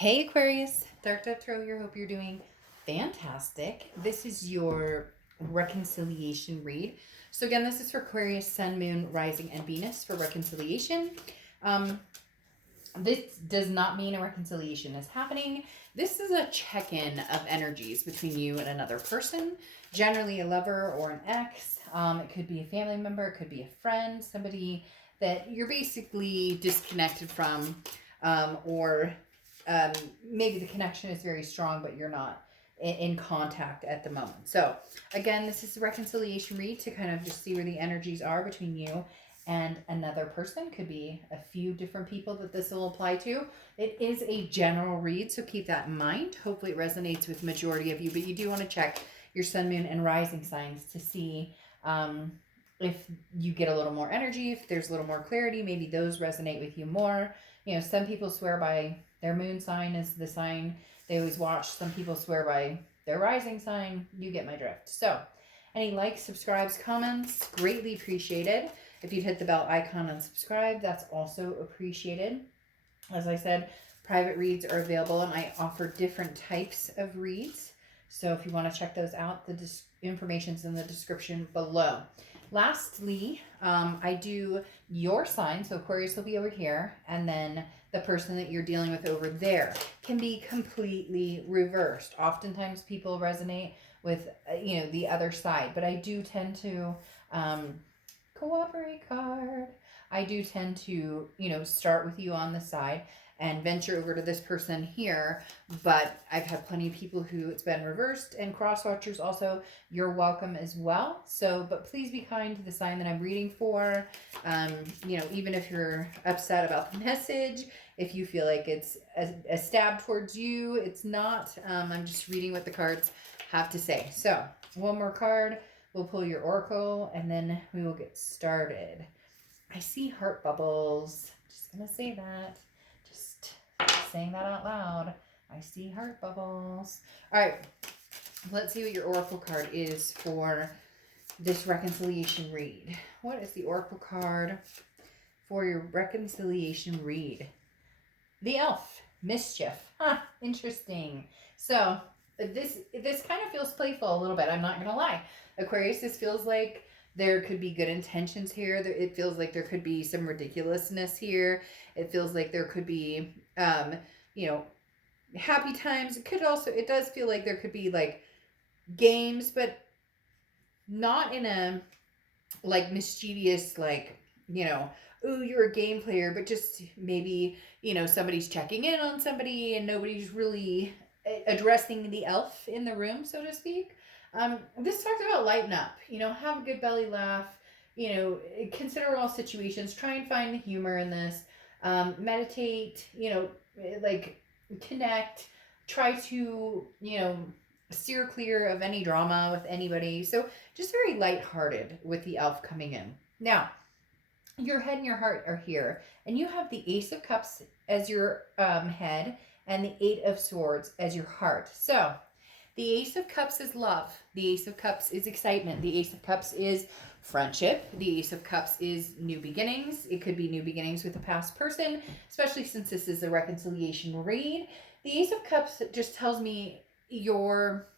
Hey Aquarius, Dark Dove Tarot here. Hope you're doing fantastic. This is your reconciliation read. So again, this is for Aquarius, Sun, Moon, Rising, and Venus for reconciliation. This does not mean a reconciliation is happening. This is a check-in of energies between you and another person, generally a lover or an ex. It could be a family member, it could be a friend, somebody that you're basically disconnected from, or maybe the connection is very strong, but you're not in contact at the moment. So again, this is a reconciliation read to kind of just see where the energies are between you and another person. Could be a few different people that this will apply to. It is a general read, so keep that in mind. Hopefully it resonates with the majority of you, but you do want to check your sun, moon, and rising signs to see if you get a little more energy, if there's a little more clarity. Maybe those resonate with you more. You know, some people swear by their moon sign is the sign they always watch. Some people swear by their rising sign. You get my drift. So any likes, subscribes, comments, greatly appreciated. If you'd hit the bell icon and subscribe, that's also appreciated. As I said, private reads are available, and I offer different types of reads. So if you want to check those out, the information's in the description below. Lastly, I do your sign. So Aquarius will be over here, and then the person that you're dealing with over there can be completely reversed. Oftentimes people resonate with, the other side, but I do tend to, cooperate card. I do tend to, start with you on the side and venture over to this person here. But I've had plenty of people who it's been reversed, and cross watchers also, you're welcome as well. So, but please be kind to the sign that I'm reading for. Even if you're upset about the message, if you feel like it's a stab towards you, it's not. I'm just reading what the cards have to say. So one more card. We'll pull your oracle, and then we will get started. I see heart bubbles. Just going to say that. Just saying that out loud. I see heart bubbles. All right. Let's see what your oracle card is for this reconciliation read. What is the oracle card for your reconciliation read? The elf. Mischief. Interesting. So this kind of feels playful a little bit. I'm not going to lie. Aquarius, this feels like there could be good intentions here. It feels like there could be some ridiculousness here. It feels like there could be, happy times. It does feel like there could be like games, but not in a like mischievous, like, ooh, you're a game player, but just maybe, somebody's checking in on somebody and nobody's really addressing the elf in the room, so to speak. This talks about lighten up, have a good belly laugh, consider all situations, try and find the humor in this, meditate, like connect, try to, steer clear of any drama with anybody. So just very lighthearted with the elf coming in. Now, your head and your heart are here, and you have the Ace of Cups as your head and the Eight of Swords as your heart. So the Ace of Cups is love. The Ace of Cups is excitement. The Ace of Cups is friendship. The Ace of Cups is new beginnings. It could be new beginnings with a past person, especially since this is a reconciliation read. The Ace of Cups just tells me you're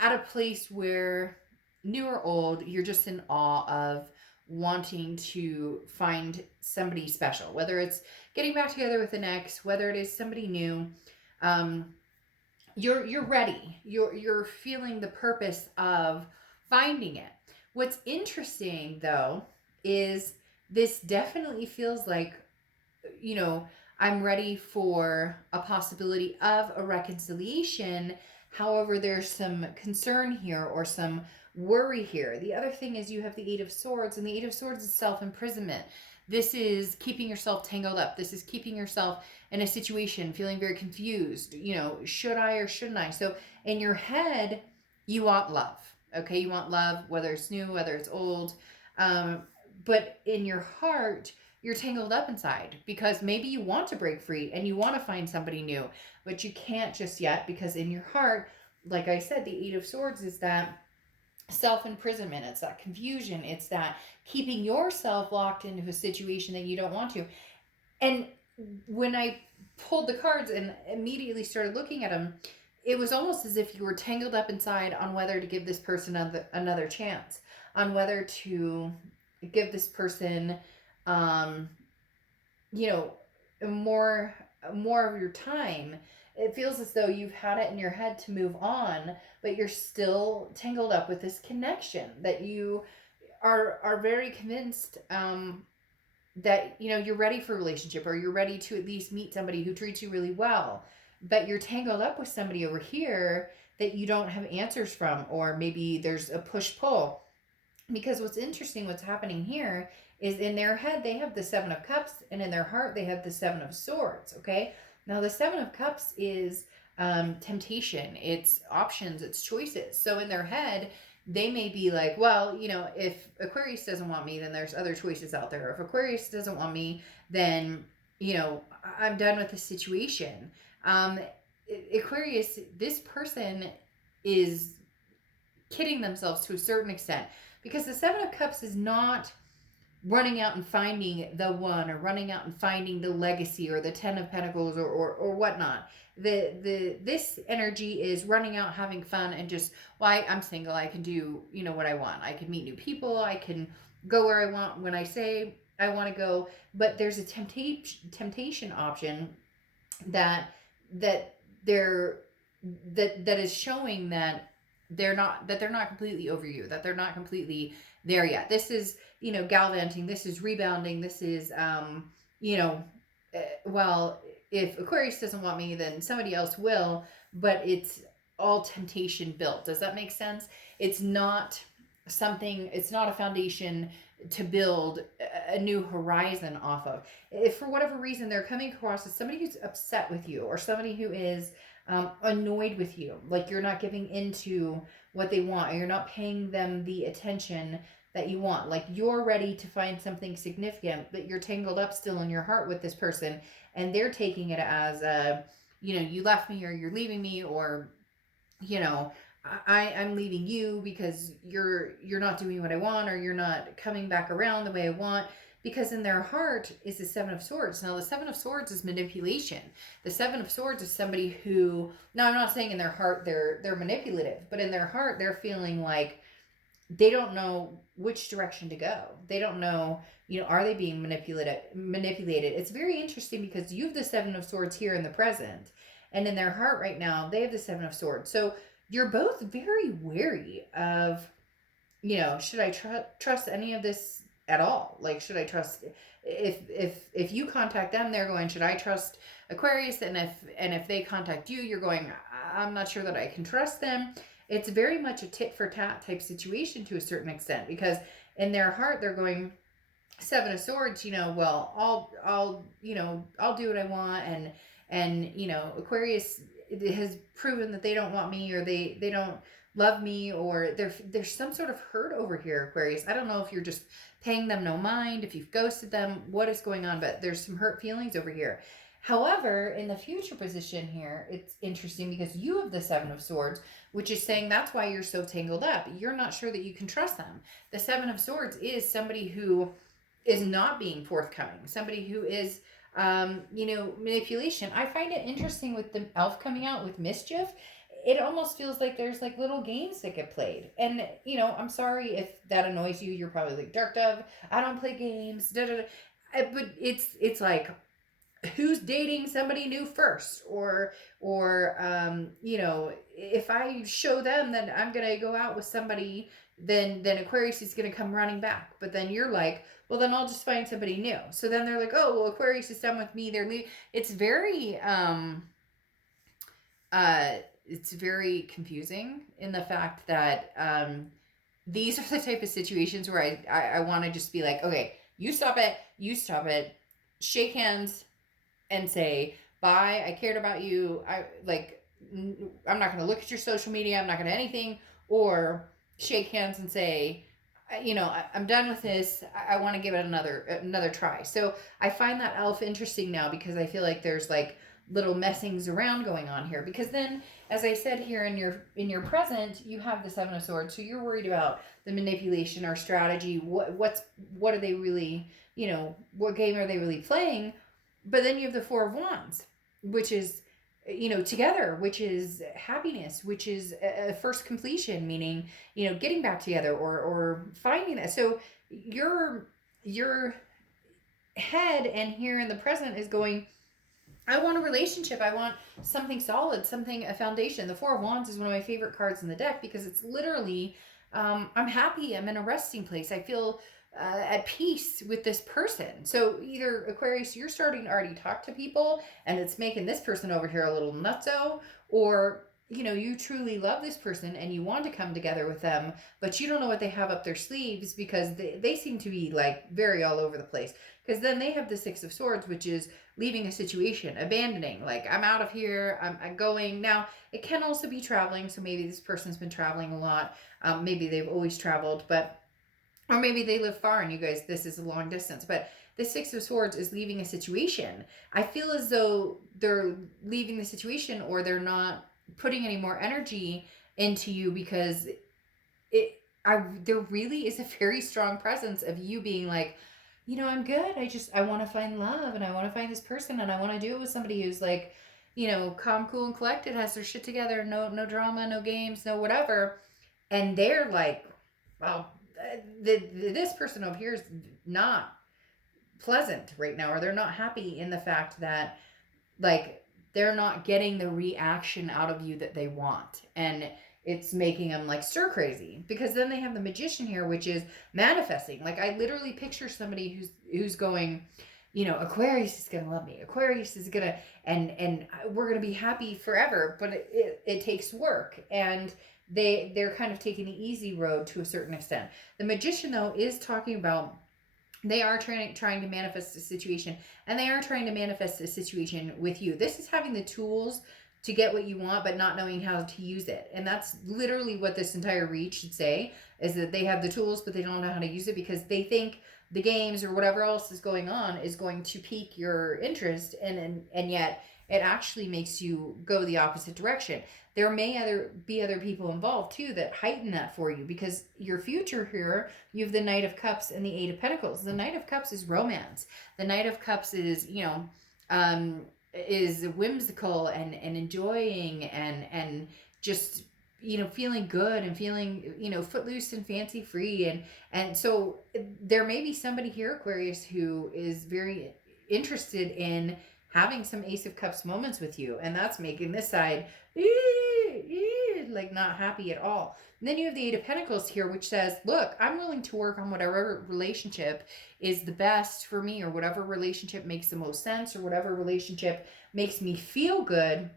at a place where, new or old, you're just in awe of wanting to find somebody special, whether it's getting back together with an ex, whether it is somebody new. You're ready. You're feeling the purpose of finding it. What's interesting though is this definitely feels like, I'm ready for a possibility of a reconciliation. However, there's some concern here or some worry here. The other thing is you have the Eight of Swords, and the Eight of Swords is self-imprisonment. This is keeping yourself tangled up. This is keeping yourself in a situation, feeling very confused. Should I or shouldn't I? So in your head, you want love. Okay, you want love, whether it's new, whether it's old. But in your heart, you're tangled up inside because maybe you want to break free and you want to find somebody new, but you can't just yet because in your heart, like I said, the Eight of Swords is that self-imprisonment. It's that confusion. It's that keeping yourself locked into a situation that you don't want to. And when I pulled the cards and immediately started looking at them, it was almost as if you were tangled up inside on whether to give this person another chance, on whether to give this person, um, you know, more of your time. It feels as though you've had it in your head to move on, but you're still tangled up with this connection that you are very convinced, that you're ready for a relationship, or you're ready to at least meet somebody who treats you really well, but you're tangled up with somebody over here that you don't have answers from, or maybe there's a push pull. Because what's interesting, what's happening here is in their head they have the Seven of Cups, and in their heart they have the Seven of Swords. Okay, now the Seven of Cups is temptation, it's options, it's choices. So in their head they may be like, well, if Aquarius doesn't want me, then there's other choices out there. If Aquarius doesn't want me, then I'm done with the situation. Aquarius, this person is kidding themselves to a certain extent, because the Seven of Cups is not running out and finding the one, or running out and finding the legacy, or the Ten of Pentacles, or whatnot. This energy is running out, having fun, and just, well, I'm single, I can do what I want, I can meet new people, I can go where I want when I say I want to go. But there's a temptation option that is showing that they're not completely over you, that they're not completely there yet. This is gallivanting, this is rebounding, this is well, if Aquarius doesn't want me, then somebody else will. But it's all temptation built. Does that make sense? It's not a foundation to build a new horizon off of. If for whatever reason they're coming across as somebody who's upset with you, or somebody who is annoyed with you, like you're not giving into what they want, or you're not paying them the attention that you want, like you're ready to find something significant, but you're tangled up still in your heart with this person, and they're taking it as you left me, or you're leaving me, or I'm leaving you because you're not doing what I want, or you're not coming back around the way I want. Because in their heart is the Seven of Swords. Now the Seven of Swords is manipulation. The Seven of Swords is somebody who, now I'm not saying in their heart they're manipulative, but in their heart they're feeling like they don't know which direction to go. They don't know, are they being manipulated? It's very interesting because you have the Seven of Swords here in the present, and in their heart right now they have the Seven of Swords. So you're both very wary of, should I trust any of this at all? Like, should I trust, if you contact them, they're going, should I trust Aquarius? And if they contact you, you're going, I'm not sure that I can trust them. It's very much a tit for tat type situation to a certain extent, because in their heart they're going, Seven of Swords, well, I'll do what I want, and Aquarius has proven that they don't want me, or they don't love me, or there's some sort of hurt over here, Aquarius. I don't know if you're just paying them no mind, if you've ghosted them, what is going on, but there's some hurt feelings over here. However, in the future position here, it's interesting because you have the Seven of Swords, which is saying that's why you're so tangled up. You're not sure that you can trust them. The Seven of Swords is somebody who is not being forthcoming, somebody who is manipulation. I find it interesting with the elf coming out with mischief. It almost feels like there's like little games that get played. And, I'm sorry if that annoys you. You're probably like, Dark Dove, I don't play games. Da, da, da. But it's like, who's dating somebody new first? Or if I show them that I'm going to go out with somebody, then Aquarius is going to come running back. But then you're like, well, then I'll just find somebody new. So then they're like, oh, well, Aquarius is done with me. They're leaving. It's very, it's very confusing in the fact that these are the type of situations where I want to just be like, okay, you stop it, shake hands and say, bye, I cared about you, I'm not going to look at your social media, I'm not going to anything, or shake hands and say, I'm done with this, I want to give it another try. So I find that elf interesting now, because I feel like there's like little messings around going on here, because then, as I said here, in your present you have the Seven of Swords, so you're worried about the manipulation or strategy. What are they really, what game are they really playing? But then you have the Four of Wands, which is, together, which is happiness, which is a first completion, meaning, getting back together or finding that. So your head and here in the present is going, I want a relationship. I want something solid, something, a foundation. The Four of Wands is one of my favorite cards in the deck because it's literally, I'm happy. I'm in a resting place. I feel at peace with this person. So either Aquarius, you're starting to already talk to people and it's making this person over here a little nutso, or you truly love this person and you want to come together with them, but you don't know what they have up their sleeves because they seem to be like very all over the place. Because then they have the Six of Swords, which is leaving a situation, abandoning, like, I'm out of here, I'm going. Now, it can also be traveling, so maybe this person's been traveling a lot, maybe they've always traveled, or maybe they live far and you guys, this is a long distance, but the Six of Swords is leaving a situation. I feel as though they're leaving the situation or they're not putting any more energy into you because there really is a very strong presence of you being like, I'm good. I want to find love and I want to find this person and I want to do it with somebody who's like, calm, cool, and collected, has their shit together, no drama, no games, no whatever. And they're like, well, this person over here is not pleasant right now, or they're not happy in the fact that, like, they're not getting the reaction out of you that they want. And it's making them like stir crazy, because then they have the Magician here, which is manifesting. Like, I literally picture somebody who's going, Aquarius is gonna love me, Aquarius is gonna, and we're gonna be happy forever, but it takes work, and they're kind of taking the easy road to a certain extent. The Magician, though, is talking about they are trying to manifest a situation, and they are trying to manifest a situation with you. This is having the tools to get what you want, but not knowing how to use it. And that's literally what this entire read should say, is that they have the tools, but they don't know how to use it because they think the games or whatever else is going on is going to pique your interest, and yet it actually makes you go the opposite direction. There may be other people involved too that heighten that for you, because your future here, you have the Knight of Cups and the Eight of Pentacles. The Knight of Cups is romance. The Knight of Cups is, is whimsical and enjoying and just, feeling good and feeling, footloose and fancy free. And so there may be somebody here, Aquarius, who is very interested in having some Ace of Cups moments with you, and that's making this side like not happy at all. And then you have the Eight of Pentacles here, which says, look, I'm willing to work on whatever relationship is the best for me, or whatever relationship makes the most sense, or whatever relationship makes me feel good.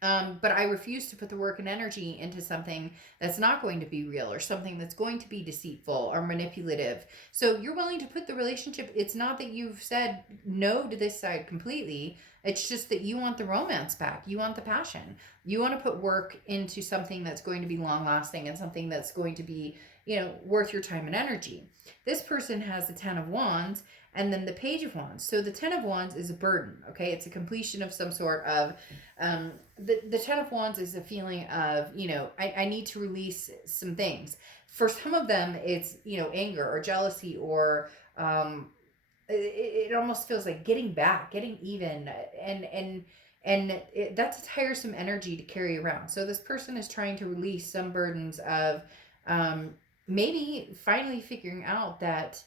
But I refuse to put the work and energy into something that's not going to be real, or something that's going to be deceitful or manipulative. So you're willing to put the relationship, it's not that you've said no to this side completely. It's just that you want the romance back. You want the passion. You want to put work into something that's going to be long lasting, and something that's going to be, worth your time and energy. This person has the Ten of Wands and then the Page of Wands. So the Ten of Wands is a burden, okay? It's a completion of some sort of, the Ten of Wands is a feeling of, I need to release some things. For some of them, it's, anger or jealousy, or it almost feels like getting back, getting even, and that's a tiresome energy to carry around. So this person is trying to release some burdens of maybe finally figuring out that,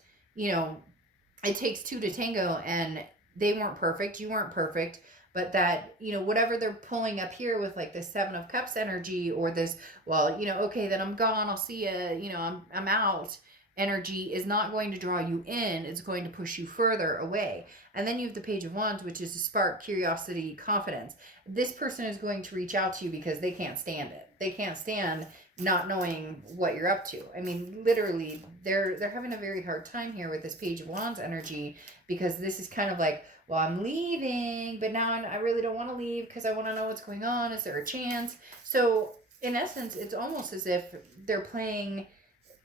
it takes two to tango, and they weren't perfect, you weren't perfect, but that, whatever they're pulling up here with like this Seven of Cups energy, or this, well, okay, then I'm gone, I'll see you, I'm out energy, is not going to draw you in. It's going to push you further away. And then you have the Page of Wands, which is a spark, curiosity, confidence. This person is going to reach out to you because they can't stand it. They can't stand not knowing what you're up to. I mean, literally, they're having a very hard time here with this Page of Wands energy, because this is kind of like, well, I'm leaving, but now I really don't want to leave because I want to know what's going on. Is there a chance? So in essence, it's almost as if they're playing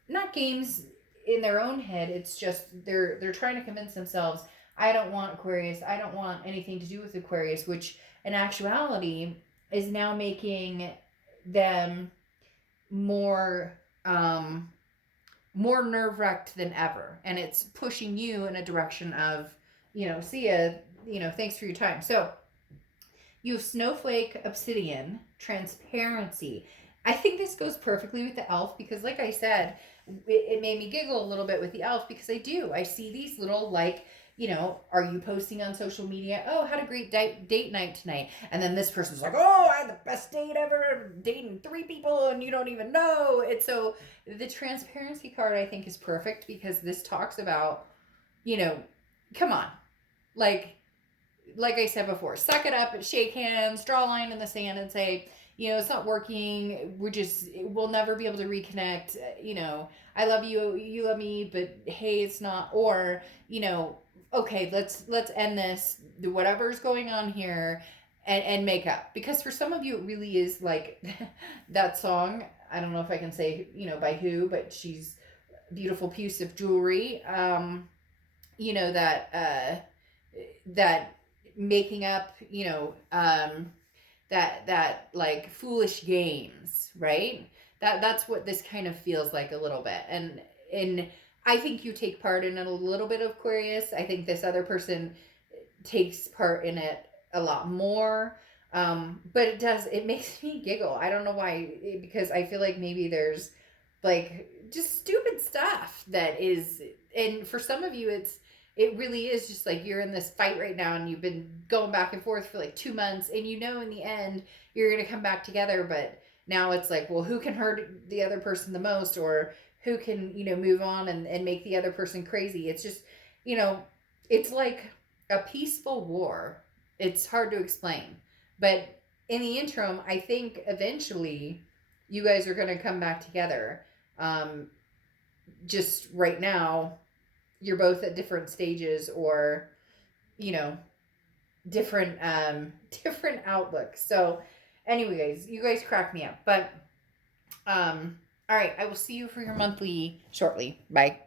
not games in their own head. It's just they're trying to convince themselves, I don't want Aquarius, I don't want anything to do with Aquarius, which in actuality is now making them more nerve-wracked than ever, and it's pushing you in a direction of, see ya, thanks for your time. So You have snowflake, obsidian, transparency. I think this goes perfectly with the elf because, like I said, it made me giggle a little bit with the elf because I see these little, like, you know, are you posting on social media? Oh, had a great date night tonight. And then this person's like, oh, I had the best date ever, dating 3 people and you don't even know. It's so the transparency card I think is perfect because this talks about, you know, come on. Like I said before, suck it up, shake hands, draw a line in the sand and say, you know, it's not working. We'll never be able to reconnect. You know, I love you, you love me, but hey, it's not. Or, you know, okay, let's end this, whatever's going on here, and make up. Because for some of you, it really is like that song. I don't know if I can say, you know, by who, but she's beautiful piece of jewelry. You know, that making up, you know, that like foolish games, right? That's what this kind of feels like a little bit. And I think you take part in it a little bit, Aquarius. I think this other person takes part in it a lot more. But it makes me giggle. I don't know why, because I feel like maybe there's like just stupid stuff that is, and for some of you, it really is just like you're in this fight right now and you've been going back and forth for like 2 months and you know in the end you're going to come back together, but now it's like, well, who can hurt the other person the most, or who can, you know, move on and make the other person crazy. It's just, you know, it's like a peaceful war. It's hard to explain, but in the interim, I think eventually you guys are going to come back together. Just right now you're both at different stages, or, you know, different different outlooks. So anyways, you guys crack me up. But all right, I will see you for your monthly shortly. Bye.